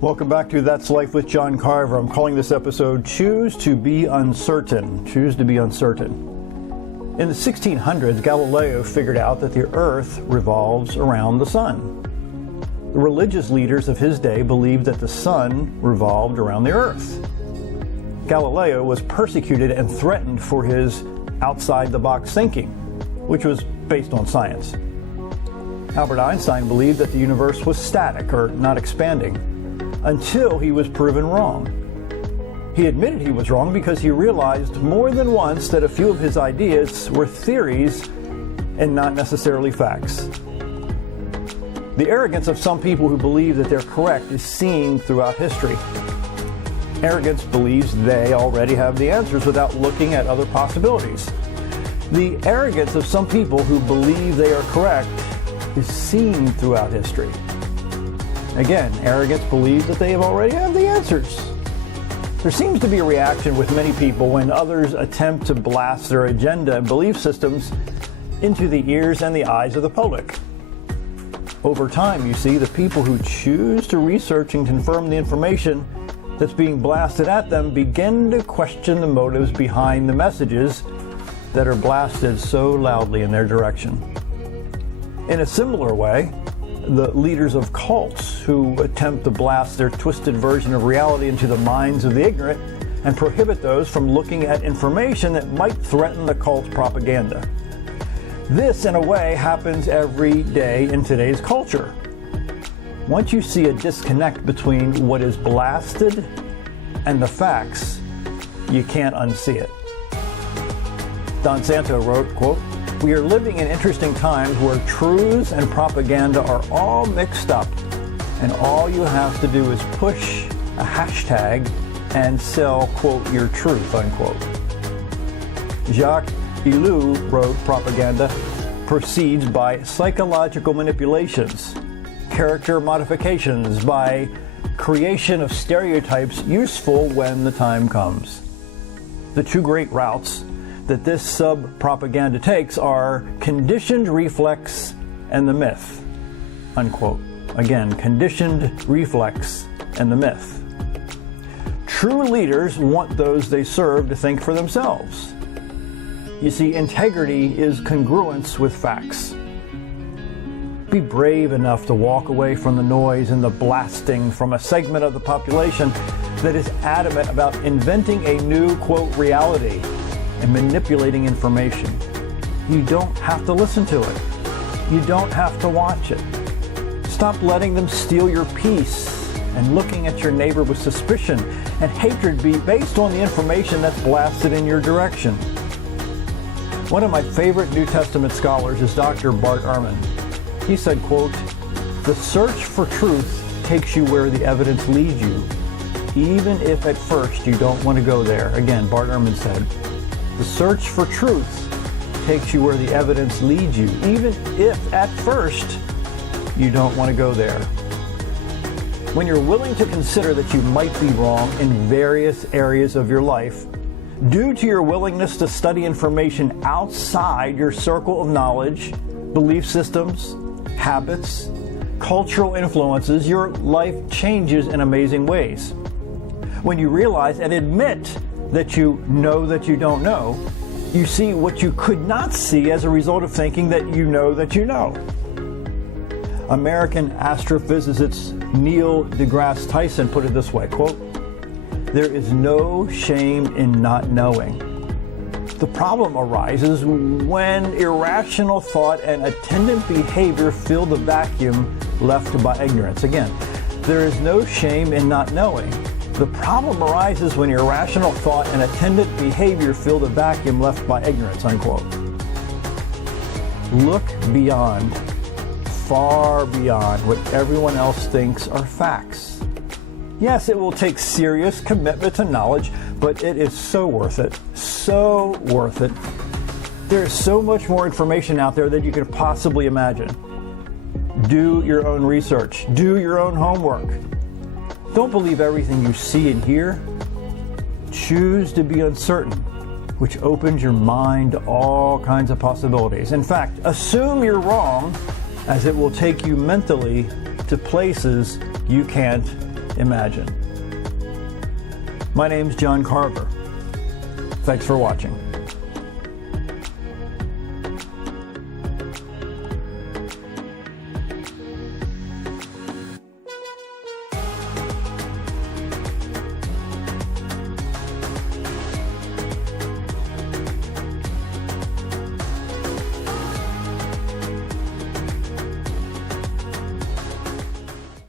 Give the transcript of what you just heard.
Welcome back to That's Life with John Carver. I'm calling this episode Choose to be Uncertain. Choose to be uncertain. In the 1600s, Galileo figured out that the Earth revolves around the sun. The religious leaders of his day believed that the sun revolved around the Earth. Galileo was persecuted and threatened for his outside-the-box thinking, which was based on science. Albert Einstein believed that the universe was static or not expanding, until he was proven wrong. He admitted he was wrong because he realized more than once that a few of his ideas were theories and not necessarily facts. The arrogance of some people who believe that they're correct is seen throughout history. Arrogance believes they already have the answers without looking at other possibilities. The arrogance of some people who believe they are correct is seen throughout history. Again, arrogance believes that they already have the answers. There seems to be a reaction with many people when others attempt to blast their agenda and belief systems into the ears and the eyes of the public. Over time, you see, the people who choose to research and confirm the information that's being blasted at them begin to question the motives behind the messages that are blasted so loudly in their direction. In a similar way, the leaders of cults who attempt to blast their twisted version of reality into the minds of the ignorant and prohibit those from looking at information that might threaten the cult's propaganda. This, in a way, happens every day in today's culture. Once you see a disconnect between what is blasted and the facts, you can't unsee it. Don Santo wrote, quote, "We are living in interesting times where truths and propaganda are all mixed up, and all you have to do is push a hashtag and sell, quote, your truth, unquote." Jacques Ellul wrote, "Propaganda proceeds by psychological manipulations, character modifications, by creation of stereotypes useful when the time comes." The two great routes that this sub-propaganda takes are conditioned reflex and the myth, unquote. Again, conditioned reflex and the myth. True leaders want those they serve to think for themselves. You see, integrity is congruence with facts. Be brave enough to walk away from the noise and the blasting from a segment of the population that is adamant about inventing a new, quote, reality and manipulating information. You don't have to listen to it. You don't have to watch it. Stop letting them steal your peace and looking at your neighbor with suspicion and hatred based on the information that's blasted in your direction. One of my favorite New Testament scholars is Dr. Bart Ehrman. He said, quote, "The search for truth takes you where the evidence leads you, even if at first you don't want to go there." Again, Bart Ehrman said, "The search for truth takes you where the evidence leads you, even if at first you don't want to go there." When you're willing to consider that you might be wrong in various areas of your life, due to your willingness to study information outside your circle of knowledge, belief systems, habits, cultural influences, your life changes in amazing ways. When you realize and admit that you know that you don't know, you see what you could not see as a result of thinking that you know that you know. American astrophysicist Neil deGrasse Tyson put it this way, quote, "There is no shame in not knowing. The problem arises when irrational thought and attendant behavior fill the vacuum left by ignorance." Again, there is no shame in not knowing. The problem arises when irrational thought and attendant behavior fill the vacuum left by ignorance, unquote. Look beyond, far beyond what everyone else thinks are facts. Yes, it will take serious commitment to knowledge, but it is so worth it. So worth it. There is so much more information out there than you could possibly imagine. Do your own research. Do your own homework. Don't believe everything you see and hear. Choose to be uncertain, which opens your mind to all kinds of possibilities. In fact, assume you're wrong, as it will take you mentally to places you can't imagine. My name's John Carver. Thanks for watching.